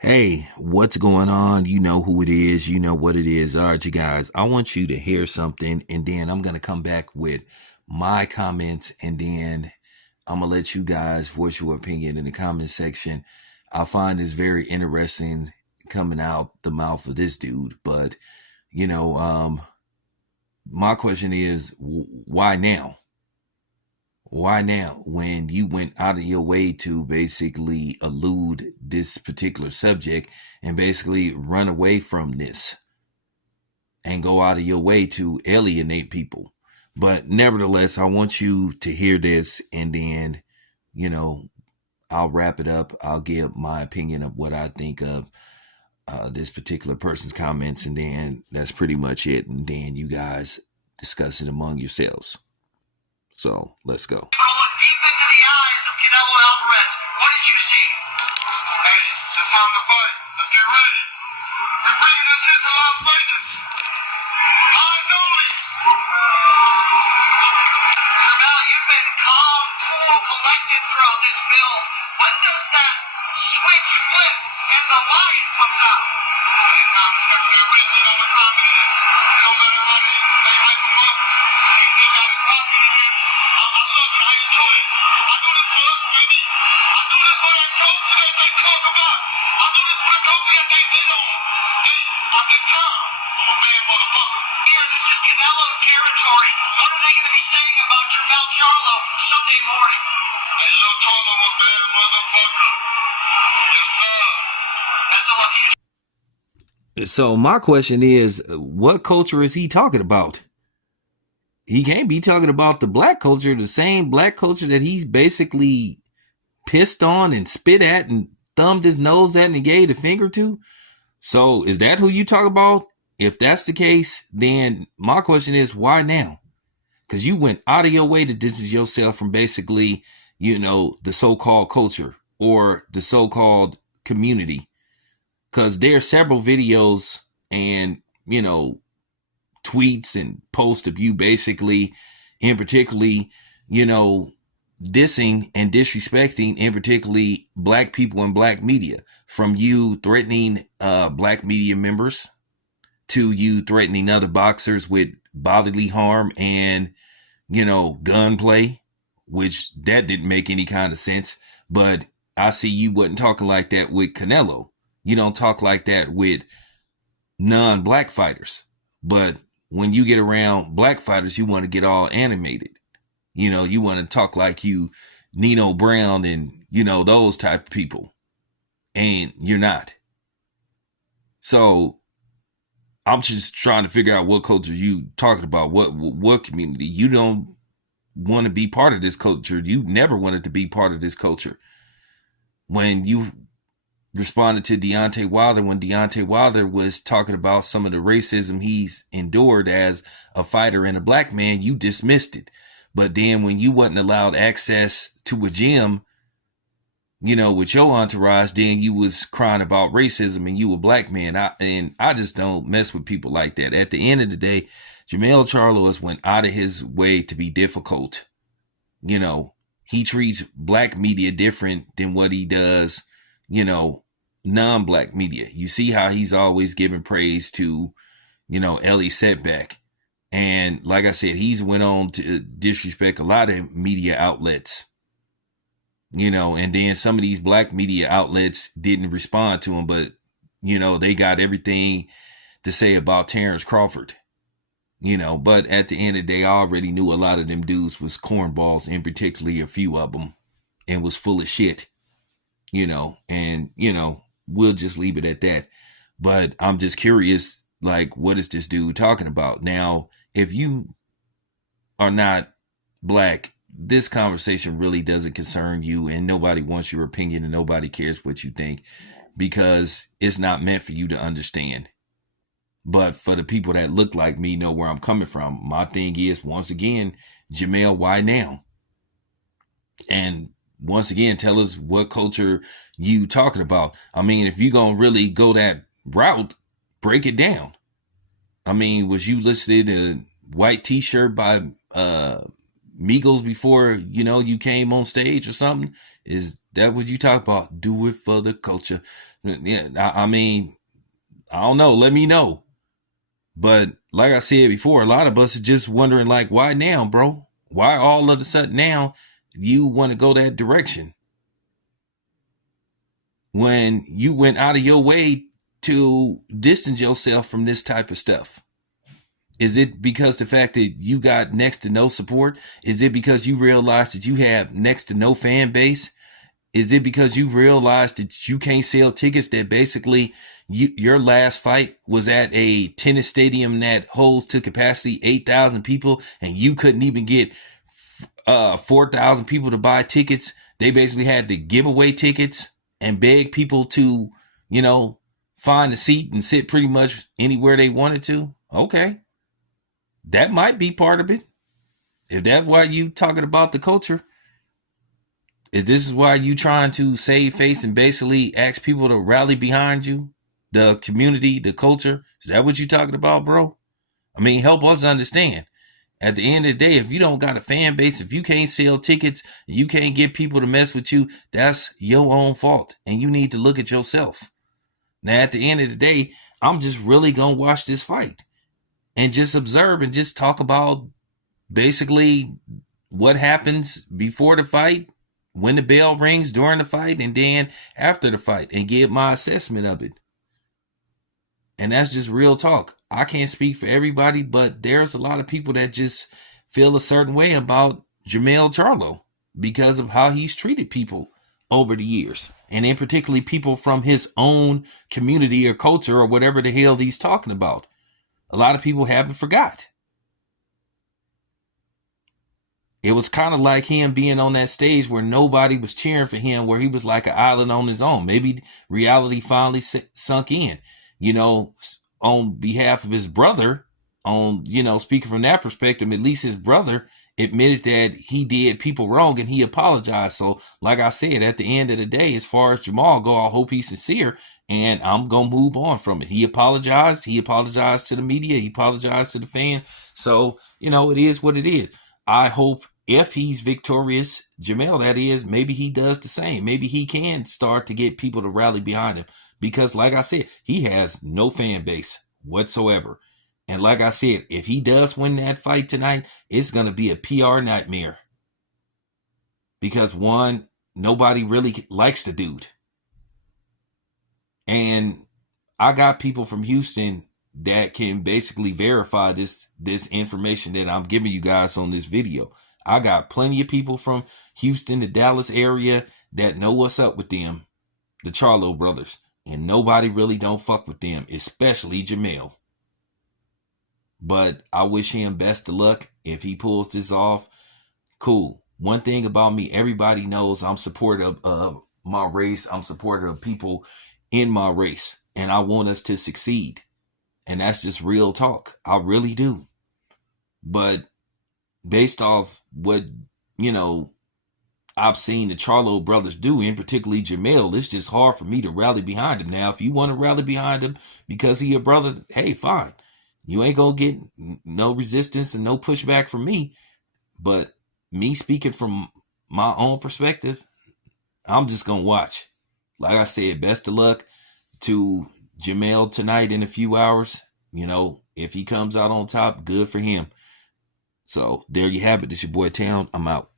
Hey, what's going on? You know who it is. You know what it is. All right, you guys, I want you to hear something, and then I'm going to come back with my comments, and then I'm going to let you guys voice your opinion in the comment section. I find this very interesting coming out the mouth of this dude, but, you know, my question is, why now? Why now? When you went out of your way to basically elude this particular subject and basically run away from this and go out of your way to alienate people. But nevertheless, I want you to hear this, and then, you know, I'll wrap it up. I'll give my opinion of what I think of this particular person's comments, and then that's pretty much it. And then you guys discuss it among yourselves. So let's go. Look deep into the eyes of Canelo Alvarez. What did you see? Hey, it's just time to fight. Let's get ready. We're bringing this shit to Las Vegas. Lives only. Mell, you've been calm, cool, collected throughout this build. When does that switch flip and the lion comes out? It's time to step in that ring. You know what time it is. It don't matter how they hype them up. They got it popping in here. I love it. I enjoy it. I do this for us, baby. I do this for that culture that they talk about. I do this for the culture that they hate on. Hey, at this time, I'm a bad motherfucker. Here, this is Canelo territory. What are they going to be saying about Charlo Sunday morning? Hey, little Charlo a bad motherfucker. Yes, sir. That's the one you. So my question is, what culture is he talking about? He can't be talking about the black culture, the same black culture that he's basically pissed on and spit at and thumbed his nose at and gave the finger to. So is that who you talk about? If that's the case, then my question is, why now? Because you went out of your way to distance yourself from basically, the so-called culture or the so-called community. Because there are several videos and, tweets and posts of you basically, in particularly, dissing and disrespecting, in particularly black people and black media, from you threatening black media members to you threatening other boxers with bodily harm and, gunplay, which that didn't make any kind of sense. But I see you wasn't talking like that with Canelo. You don't talk like that with non-black fighters. But when you get around black fighters, you want to get all animated. You want to talk like you Nino Brown and, those type of people. And you're not. So I'm just trying to figure out what culture you talking about, what community. You don't want to be part of this culture. You never wanted to be part of this culture. When you responded to Deontay Wilder, when Deontay Wilder was talking about some of the racism he's endured as a fighter and a black man, you dismissed it. But then when you wasn't allowed access to a gym, with your entourage, then you was crying about racism and you a black man. I just don't mess with people like that. At the end of the day, Charlo has went out of his way to be difficult. He treats black media different than what he does, non-black media. You see how he's always giving praise to, Ellie Setback. And like I said, he's went on to disrespect a lot of media outlets. And then some of these black media outlets didn't respond to him, but, they got everything to say about Terrence Crawford. But at the end of the day, I already knew a lot of them dudes was cornballs, and particularly a few of them, and was full of shit, and, we'll just leave it at that. But I'm just curious, like, what is this dude talking about? Now, if you are not black, this conversation really doesn't concern you, and nobody wants your opinion, and nobody cares what you think, because it's not meant for you to understand. But for the people that look like me, know where I'm coming from. My thing is, once again, Jamel, why now? And once again, tell us what culture you talking about. I mean, if you're going to really go that route, break it down. I mean, was you listed a white t-shirt by Migos before, you came on stage or something? Is that what you talk about? Do it for the culture. Yeah, I mean, I don't know. Let me know. But like I said before, a lot of us are just wondering, like, why now, bro? Why all of a sudden now you want to go that direction when you went out of your way to distance yourself from this type of stuff? Is it because the fact that you got next to no support? Is it because you realized that you have next to no fan base? Is it because you realized that you can't sell tickets, that basically your last fight was at a tennis stadium that holds to capacity 8,000 people and you couldn't even get 4,000 people to buy tickets? They basically had to give away tickets and beg people to, find a seat and sit pretty much anywhere they wanted to. Okay. That might be part of it. If that's why you talking about the culture, if this is why you trying to save face and basically ask people to rally behind you, the community, the culture, is that what you talking about, bro? I mean, help us understand. At the end of the day, if you don't got a fan base, if you can't sell tickets, and you can't get people to mess with you, that's your own fault. And you need to look at yourself. Now, at the end of the day, I'm just really going to watch this fight and just observe and just talk about basically what happens before the fight, when the bell rings, during the fight, and then after the fight, and give my assessment of it. And that's just real talk. I can't speak for everybody, but there's a lot of people that just feel a certain way about Mell Charlo because of how he's treated people over the years. And in particularly people from his own community or culture or whatever the hell he's talking about. A lot of people haven't forgot. It was kind of like him being on that stage where nobody was cheering for him, where he was like an island on his own. Maybe reality finally sunk in, on behalf of his brother, speaking from that perspective, at least his brother admitted that he did people wrong and he apologized. So like I said, at the end of the day, as far as Jamal go, I hope he's sincere and I'm going to move on from it. He apologized. He apologized to the media. He apologized to the fan. So, it is what it is. I hope if he's victorious, Mell, that is, maybe he does the same. Maybe he can start to get people to rally behind him because, like I said, he has no fan base whatsoever. And like I said, if he does win that fight tonight, it's going to be a PR nightmare because, one, nobody really likes the dude. And I got people from Houston that can basically verify this information that I'm giving you guys on this video. I got plenty of people from Houston, the Dallas area that know what's up with them, the Charlo brothers, and nobody really don't fuck with them, especially Mell. But I wish him best of luck. If he pulls this off, cool. One thing about me, everybody knows I'm supportive of my race. I'm supportive of people in my race, and I want us to succeed. And that's just real talk. I really do. But based off what, I've seen the Charlo brothers do, in particularly Mell, it's just hard for me to rally behind him. Now, if you want to rally behind him because he a brother, hey, fine. You ain't going to get no resistance and no pushback from me. But me speaking from my own perspective, I'm just going to watch. Like I said, best of luck to Mell tonight in a few hours. If he comes out on top, good for him. So there you have it. This your boy Town. I'm out.